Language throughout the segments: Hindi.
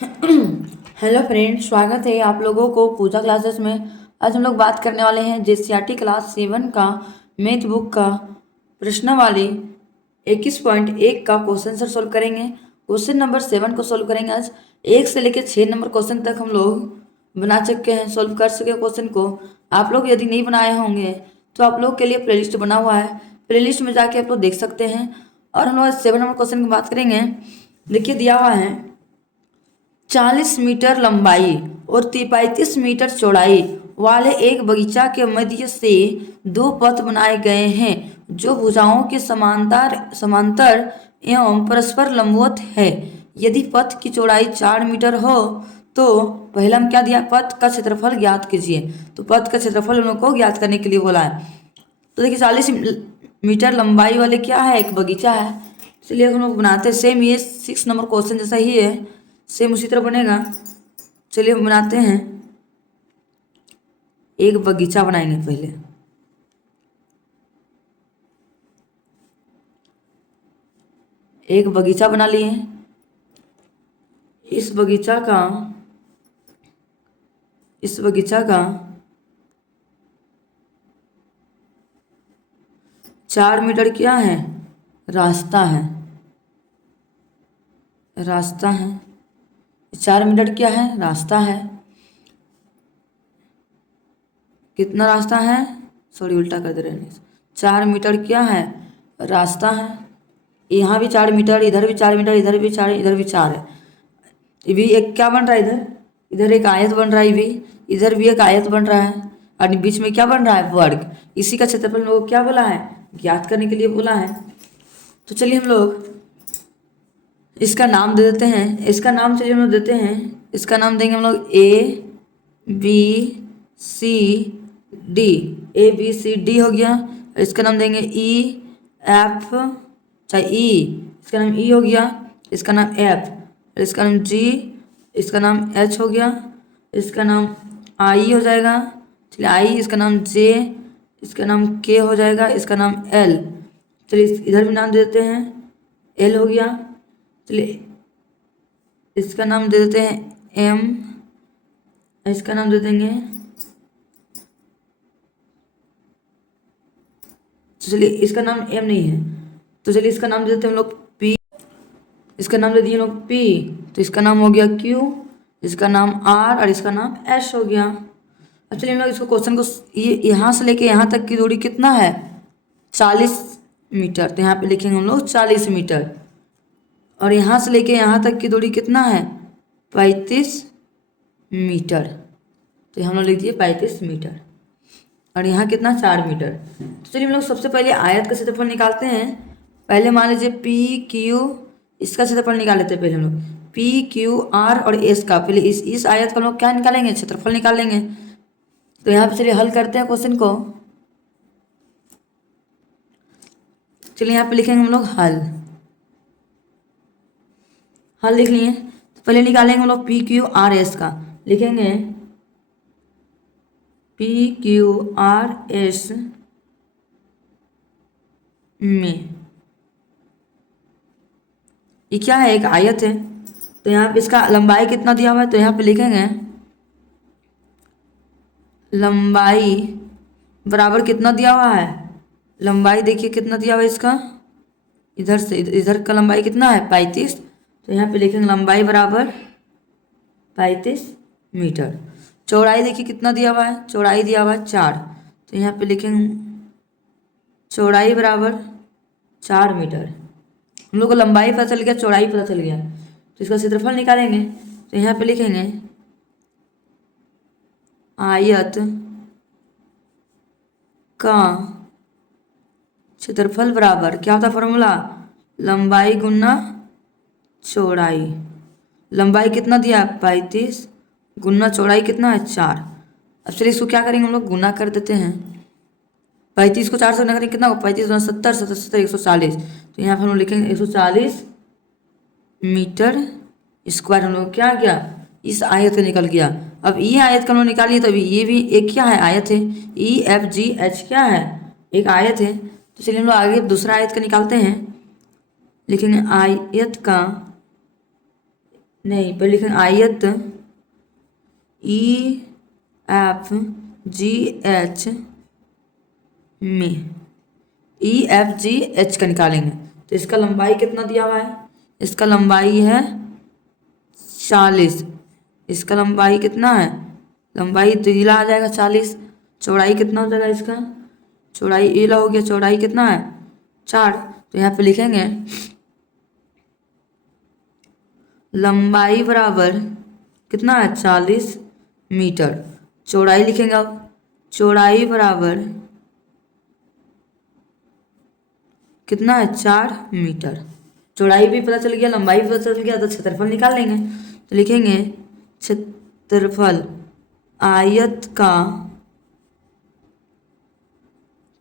हेलो फ्रेंड्स, स्वागत है आप लोगों को पूजा क्लासेस में। आज हम लोग बात करने वाले हैं जेसीईआरटी क्लास 7 का मैथ बुक का प्रश्नावली 21.1 का क्वेश्चन आंसर सोल्व करेंगे। क्वेश्चन नंबर 7 को सोल्व करेंगे। आज 1 से लेकर 6 नंबर क्वेश्चन तक हम लोग बना चुके हैं, सोल्व कर चुके क्वेश्चन को। आप लोग यदि नहीं बनाए होंगे तो आप लोग के लिए प्लेलिस्ट बना हुआ है, प्लेलिस्ट में जाके आप लोग देख सकते हैं। और हम लोग 7 नंबर क्वेश्चन की बात करेंगे। देखिए, दिया हुआ है 40 मीटर लंबाई और 35 मीटर चौड़ाई वाले एक बगीचा के मध्य से दो पथ बनाए गए हैं जो भुजाओं के समांतर समांतर एवं परस्पर लंबवत है। यदि पथ की चौड़ाई 4 मीटर हो तो पहला हम क्या दिया, पथ का क्षेत्रफल ज्ञात कीजिए। तो पथ का क्षेत्रफल हम लोग को ज्ञात करने के लिए बोला है। तो देखिए, 40 मीटर लंबाई वाले क्या है, एक बगीचा है। इसलिए हम लोग बनाते हैं सेम, ये 6 नंबर क्वेश्चन जैसा ही है, सेम उसी तरह बनेगा। चलिए हम बनाते हैं, एक बगीचा बनाएंगे। पहले एक बगीचा बना लिए। इस बगीचा का इस बगीचा का 4 मीटर क्या है, रास्ता है। रास्ता है 4 मीटर क्या है, रास्ता है। कितना रास्ता है, सॉरी उल्टा कर दे रहे हैं। 4 मीटर क्या है, रास्ता है। यहाँ भी 4 मीटर, इधर भी 4 मीटर, इधर भी 4, इधर भी 4 है। ये भी एक क्या बन रहा है, इधर इधर एक आयत बन रहा है। ये भी इधर भी एक आयत बन रहा है और बीच में क्या बन रहा है, वर्ग। इसी का क्षेत्रफल हम लोग को क्या बोला है, ज्ञात करने के लिए बोला है। तो चलिए हम लोग इसका नाम दे देते हैं। इसका नाम चलिए हम लोग देते हैं, इसका नाम देंगे हम लोग ABCD। ABCD हो गया। इसका नाम देंगे EF, चाहे E, इसका नाम E हो गया। इसका नाम F, इसका नाम G, इसका नाम H हो गया। इसका नाम I हो जाएगा। चलिए I, इसका नाम J, इसका नाम K हो जाएगा। इसका नाम L। चलिए इधर भी नाम दे देते हैं, L हो गया। चलिए इसका नाम दे देते हैं M, इसका नाम दे देंगे, चलिए इसका नाम M नहीं है तो चलिए इसका नाम दे देते हैं हम लोग P। इसका नाम दे दिए लोग P, तो इसका नाम हो गया Q, इसका नाम R और इसका नाम S हो गया। अब चलिए हम लोग इसको क्वेश्चन को, ये यहाँ से लेके यहाँ तक की दूरी कितना है, 40 मीटर। तो यहाँ पे लिखेंगे हम लोग 40 मीटर। और यहाँ से लेके यहाँ तक की दूरी कितना है, 35 मीटर। तो हम लोग लिख दिए 35 मीटर। और यहाँ कितना, 4 मीटर। तो चलिए हम लोग सबसे पहले आयत का क्षेत्रफल निकालते हैं। पहले मान लीजिए PQ, इसका क्षेत्रफल निकाल लेते हैं। पहले हम लोग PQR और S का, पहले इस आयत का हम लोग क्या निकालेंगे, क्षेत्रफल निकालेंगे। तो यहाँ पे चलिए हल करते हैं क्वेश्चन को। चलिए यहाँ पे लिखेंगे हम लोग हल लिख लिए। तो पहले निकालेंगे हम लोग PQRS का। लिखेंगे PQRS में, ये क्या है, एक आयत है। तो यहाँ पे इसका लंबाई कितना दिया हुआ है, तो यहाँ पे लिखेंगे लंबाई बराबर कितना दिया हुआ है, लंबाई देखिए कितना दिया हुआ है इसका, इधर से इधर का लंबाई कितना है, 35। तो यहाँ पे लिखेंगे लंबाई बराबर 35 मीटर। चौड़ाई देखिए कितना दिया हुआ है, चौड़ाई दिया हुआ है 4। तो यहाँ पे लिखेंगे चौड़ाई बराबर 4 मीटर। हम लोग को लंबाई पता चल गया, चौड़ाई पता चल गया। तो इसका क्षेत्रफल निकालेंगे। तो यहाँ पे लिखेंगे आयत का क्षेत्रफल बराबर क्या होता है फॉर्मूला, लंबाई गुना चौड़ाई। लंबाई कितना दिया है, 35, गुना चौड़ाई कितना है, 4। अब चलिए इसको क्या करेंगे, हम लोग गुना कर देते हैं। 35 को 4 से गुना करेंगे कितना होगा, 35 गुना 70, 70 70 140। तो यहाँ पर हम लोग लिखेंगे 140 मीटर स्क्वायर। हम लोग क्या गया, इस आयत का निकल गया। अब ये आयत का हम लोग निकालिए, तो अभी ये भी एक क्या है, आयत है। EFGH क्या है, एक आयत है। तो चलिए हम लोग आगे दूसरा आयत का निकालते हैं। लिखेंगे आयत का नहीं, पहले लिखेंगे आयत ई एफ जी एच में, ई एफ जी एच का निकालेंगे तो इसका लंबाई कितना दिया हुआ है, इसका लंबाई है 40। इसका लंबाई कितना है, लंबाई तो ईला आ जाएगा 40। चौड़ाई कितना हो जाएगा इसका, चौड़ाई ईला हो गया, चौड़ाई कितना है 4। तो यहाँ पे लिखेंगे लंबाई बराबर कितना है 40 मीटर। चौड़ाई लिखेंगे, अब चौड़ाई बराबर कितना है 4 मीटर। चौड़ाई भी पता चल गया, लंबाई भी पता चल गया, तो क्षेत्रफल निकाल लेंगे। तो लिखेंगे क्षेत्रफल आयत का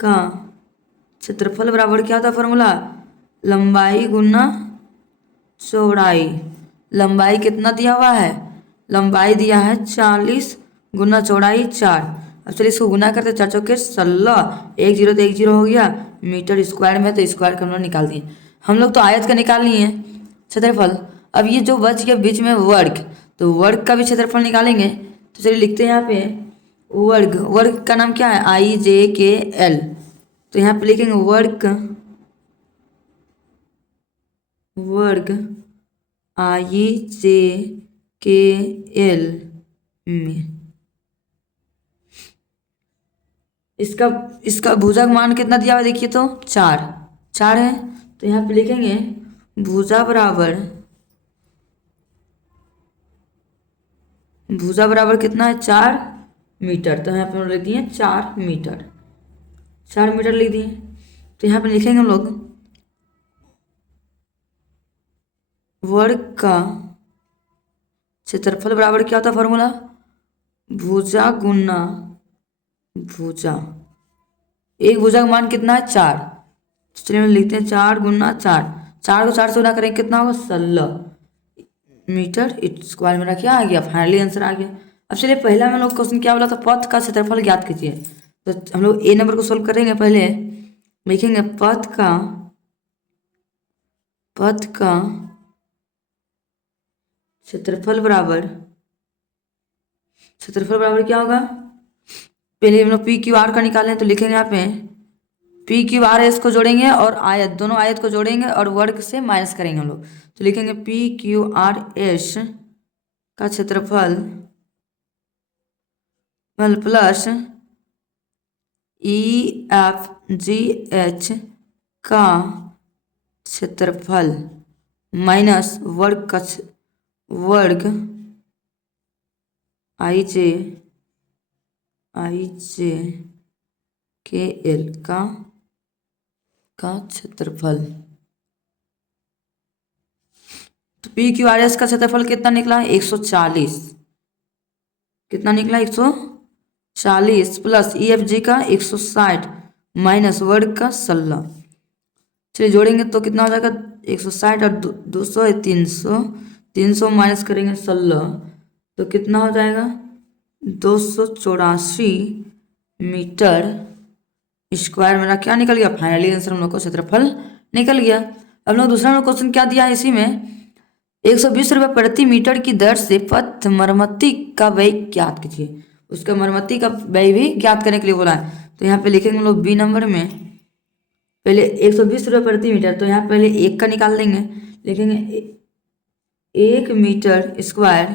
क्षेत्रफल बराबर क्या था फॉर्मूला, लंबाई गुना चौड़ाई। लंबाई कितना दिया हुआ है, लंबाई दिया है 40 गुना चौड़ाई 4। अब चलिए इसको गुना करते, 4 चौके 16, 1 जीरो तो 1 जीरो हो गया, मीटर स्क्वायर में तो स्क्वायर का हम लोग निकाल दिए। हम लोग तो आयत का निकाल लिए क्षेत्रफल। अब ये जो बच गया बीच में वर्ग, तो वर्ग का भी क्षेत्रफल निकालेंगे। तो चलिए लिखते हैं यहाँ पे वर्ग। वर्ग का नाम क्या है, आई जे के एल। तो यहाँ पे लिखेंगे वर्ग आई जे के एल में। इसका भुजा का मान कितना दिया हुआ देखिए तो 4 है। तो यहाँ पे लिखेंगे भुजा बराबर कितना है 4 मीटर। तो यहाँ पे हम लिख दिए 4 मीटर, 4 मीटर लिख दिए। तो यहाँ पे लिखेंगे हम लोग वर्ग का क्षेत्रफल बराबर क्या होता है फॉर्मूला, भुजा गुना भुजा। एक भुजा का मान कितना है 4। चलिए हम लिखते हैं 4 गुना 4, 4 को 4 से गुना करेंगे कितना होगा 16 मीटर स्क्वायर। मेरा क्या आ गया, फाइनली आंसर आ गया। अब चलिए पहला हम लोग क्वेश्चन क्या बोला था, पथ का क्षेत्रफल ज्ञात कीजिए। तो हम लोग ए नंबर को सोल्व करेंगे। पहले लिखेंगे पथ का क्षेत्रफल बराबर क्या होगा, पहले हम लोग पी क्यू आर का निकालें। तो लिखेंगे यहाँ पे पी क्यू आर एस को जोड़ेंगे और आयत, दोनों आयत को जोड़ेंगे और वर्ग से माइनस करेंगे हम लोग। तो लिखेंगे पी क्यू आर एस का क्षेत्रफल plus E F G H का क्षेत्रफल माइनस वर्ग आई जे के एल का क्षेत्रफल। तो पी क्यू आर एस का क्षेत्रफल कितना निकला, 140। कितना निकला 140 प्लस ई एफ जी का 160 माइनस वर्ग का 16। चलिए जोड़ेंगे तो कितना हो जाएगा 160 और 200 है 300, 300 माइनस करेंगे 16 तो कितना हो जाएगा 284 मीटर स्क्वायर। मेरा क्या निकल गया, फाइनली आंसर हम लोग को क्षेत्रफल निकल गया। अब लोग दूसरा क्वेश्चन क्या दिया है इसी में, 120 रुपये प्रति मीटर की दर से पथ मरम्मती का व्यय ज्ञात कीजिए। उसका मरम्मती का व्यय भी ज्ञात करने के लिए बोला है। तो यहाँ पे लिखेंगे हम लोग बी नंबर में पहले 120 रुपये प्रति मीटर। तो यहाँ पहले 1 का निकाल देंगे, लिखेंगे 1 मीटर स्क्वायर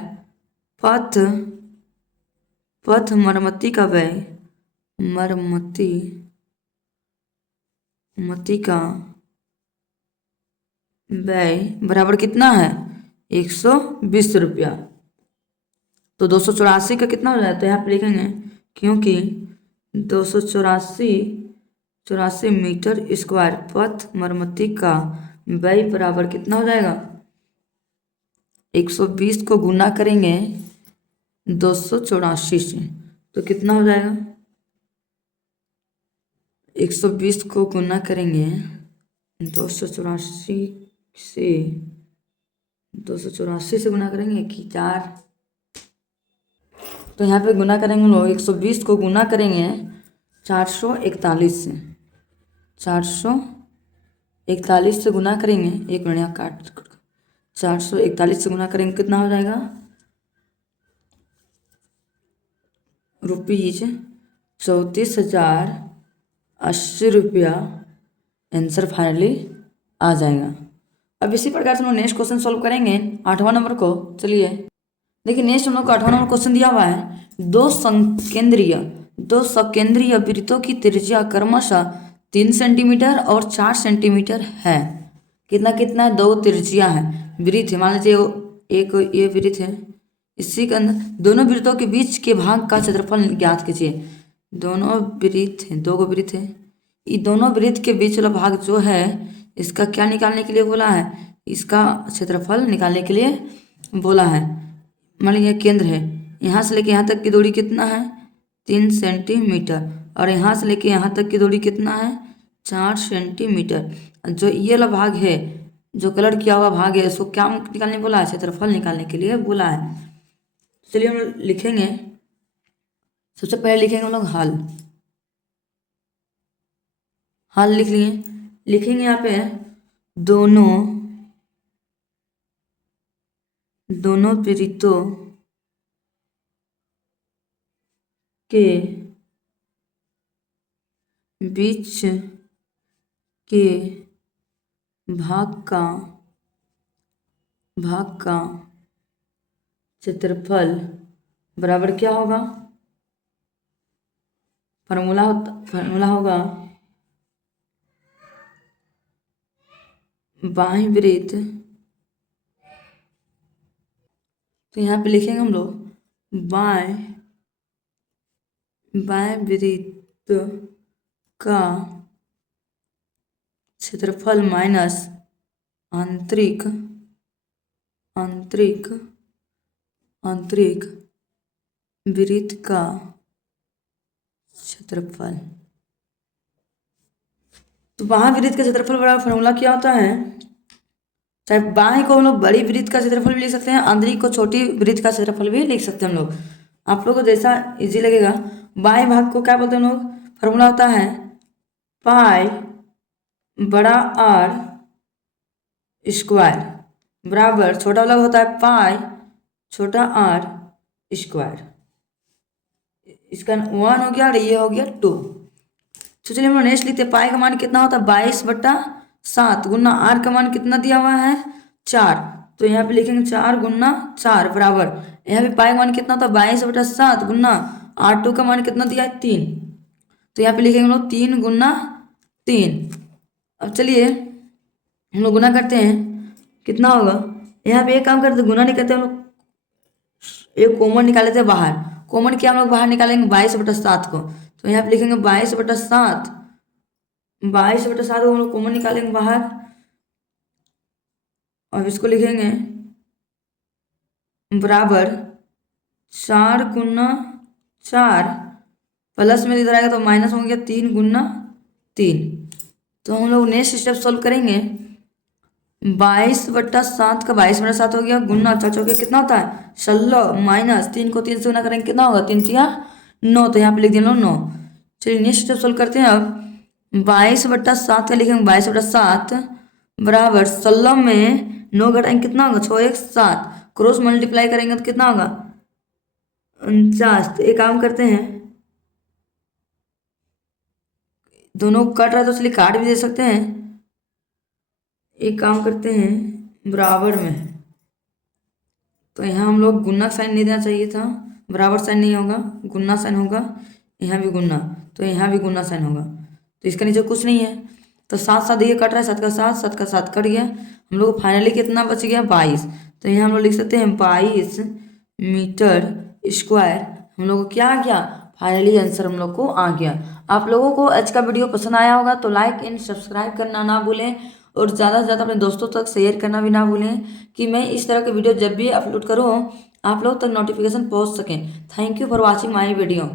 पथ मरम्मती का व्यय, मरम्मती का व्यय बराबर कितना है 120 रुपया। तो 284 का कितना हो जाता है, यहाँ पे लिखेंगे क्योंकि 284 मीटर स्क्वायर पथ मरम्मती का व्यय बराबर कितना हो जाएगा, 120 को गुना करेंगे 284 से तो कितना हो जाएगा, 120 को गुना करेंगे 284 से गुना करेंगे कि 4। तो यहाँ पे गुना करेंगे हम लोग 120 को गुना करेंगे 441 से, 441 से गुना करेंगे, एक मिनट यहाँ काट 441 से गुना करेंगे कितना हो जाएगा रुपीज 34,080 आंसर फाइनली आ जाएगा। अब इसी प्रकार से हम लोग नेक्स्ट क्वेश्चन सॉल्व करेंगे 8वां नंबर को। चलिए देखिए नेक्स्ट हम लोग को 8वां नंबर क्वेश्चन दिया हुआ है दो सकेंद्रीय वृत्तों की त्रिज्या क्रमशः 3 सेंटीमीटर और 4 सेंटीमीटर है। कितना कितना है, दो त्रिज्या है वृत्त है, मान लीजिए एक ये वृत्त है, इसी के अंदर दोनों वृत्तों के बीच के भाग का क्षेत्रफल ज्ञात कीजिए। दोनों वृत्त हैं, दो वृत्त है, ये दोनों वृत्त के बीच वाला भाग जो है इसका क्या निकालने के लिए बोला है, इसका क्षेत्रफल निकालने के लिए बोला है। मान लीजिए केंद्र है, यहाँ से लेके यहाँ तक की दूरी कितना है 3 सेंटीमीटर और यहाँ से लेके यहाँ तक की दूरी कितना है 4 सेंटीमीटर। जो ये वाला भाग है, जो कलर किया हुआ भाग है, इसको क्या निकालने बोला है, क्षेत्रफल निकालने के लिए बोला है। चलिए हम लिखेंगे, सबसे पहले लिखेंगे हम लोग हल लिख लिए। लिखेंगे यहाँ पे दोनों वृत्तों के बीच के भाग का क्षेत्रफल बराबर क्या होगा, फार्मूला होगा बाह्य वृत्त। तो यहाँ पे लिखेंगे हम लोग बाह्य वृत्त का क्षेत्रफल माइनस आंतरिक वृत्त का क्षेत्रफल। तो बाह्य वृत्त का क्षेत्रफल बराबर फॉर्मूला क्या होता है, चाहे बाह्य को हम लोग बड़ी वृत्त का क्षेत्रफल भी लिख सकते हैं, आंतरिक को छोटी वृत्त का क्षेत्रफल भी लिख सकते हैं हम लोग, आप लोगों को जैसा इजी लगेगा। बाह्य भाग को क्या बोलते हैं हम लोग, फॉर्मूला होता है पाई बड़ा R स्क्वायर बराबर छोटा वाला होता है पाई छोटा R स्क्वायर। इसका 1 हो गया और ये हो गया 2। तो चलिए हम नेक्स्ट लिखते हैं, पाई का मान कितना होता है 22/7 गुना R का मान कितना दिया हुआ है 4। तो यहाँ पे लिखेंगे 4 गुना 4 बराबर, यहाँ पे पाई का मान कितना होता है 22/7 गुना R2 का मान कितना दिया है 3। तो यहाँ पे लिखेंगे हम लोग 3 गुना 3। अब चलिए हम लोग गुना करते हैं, कितना होगा, यहाँ पे एक काम करते हैं गुना नहीं करते हम लोग, एक कॉमन निकाल लेते हैं बाहर। कॉमन क्या हम लोग बाहर निकालेंगे 22/7 को, तो यहाँ पे लिखेंगे 22/7 को हम लोग कॉमन निकालेंगे बाहर। और इसको लिखेंगे बराबर 4 गुना 4 प्लस में इधर आएगा तो माइनस हो गया 3 गुना 3। तो हम लोग नेक्स्ट स्टेप सॉल्व करेंगे, 22/7 का 22/7 हो गया गुना 4 चौके कितना होता है 16 माइनस 3 को 3 से गुना करेंगे कितना होगा 3 तिया 9। तो यहाँ पे लिख दिया 9। चलिए नेक्स्ट स्टेप सॉल्व करते हैं। अब 22/7 का लिखेंगे 22/7 बराबर 16 में 9 घटाएंगे कितना होगा 6 1 7, क्रॉस मल्टीप्लाई करेंगे तो कितना होगा 49। तो एक काम करते हैं, दोनों कट रहा है तो इसलिए काट भी दे सकते हैं। एक काम करते हैं बराबर में, तो यहाँ हम लोग गुना साइन नहीं देना चाहिए था, बराबर साइन नहीं होगा गुना साइन होगा, यहाँ भी गुना तो यहाँ भी गुना साइन होगा, तो इसका नीचे कुछ नहीं है। तो 7 7 ये कट रहा है 7 का 7 7 का 7 कट गया, हम लोग फाइनली कितना बच गया 22। तो यहाँ हम लोग लिख सकते हैं 22 मीटर स्क्वायर हम लोग को क्या आ गया, फाइनली आंसर हम लोग को आ गया। आप लोगों को आज का वीडियो पसंद आया होगा तो लाइक एंड सब्सक्राइब करना ना भूलें और ज़्यादा से ज़्यादा अपने दोस्तों तक शेयर करना भी ना भूलें कि मैं इस तरह के वीडियो जब भी अपलोड करूँ आप लोग तक नोटिफिकेशन पहुँच सकें। Thank you for watching my video.